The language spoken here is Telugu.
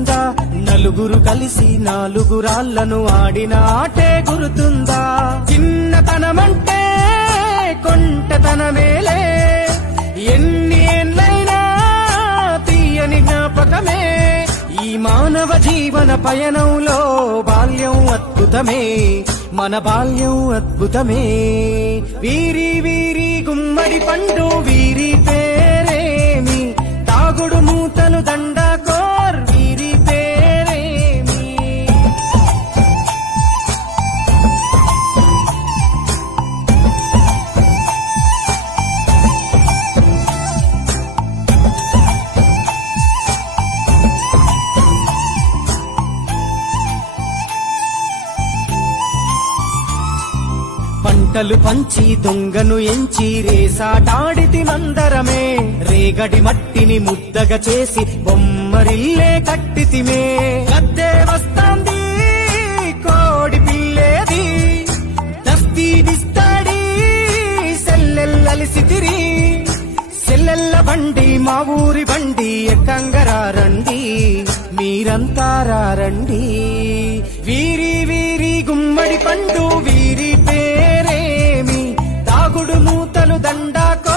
నలుగురు కలిసి నాలుగు రాళ్లను ఆడిన ఆటే గుర్తుందా? చిన్నతనమంటే కొంటతనమేలే, ఎన్ని ఏళ్ళైనా తీయని జ్ఞాపకమే. ఈ మానవ జీవన పయనంలో బాల్యం అద్భుతమే, మన బాల్యం అద్భుతమే. వీరి వీరి గుమ్మడి పండు వీరి పేరేమి, తాగుడు మూతలు దండాకోర్ వీరి పేరేమి. పంటలు పంచి దొంగను ఎంచి రేసాటాడితి మందరమే, రేగడి మట్టిని ముద్దగా చేసి బొమ్మరిల్లే కట్టితిమే. గద్దే వస్తాంది కోడి పిల్లేది, దస్తీ దిస్తాడి సెల్లెల్లలిసితిరి. సెల్లెల్ల బండి మా ఊరి బండి ఎక్కంగరారండి, మీరంతా రండి. వీరి వీరి గుమ్మడి పండు వీరి పేరేమి, తాగుడు మూతలు దండాకో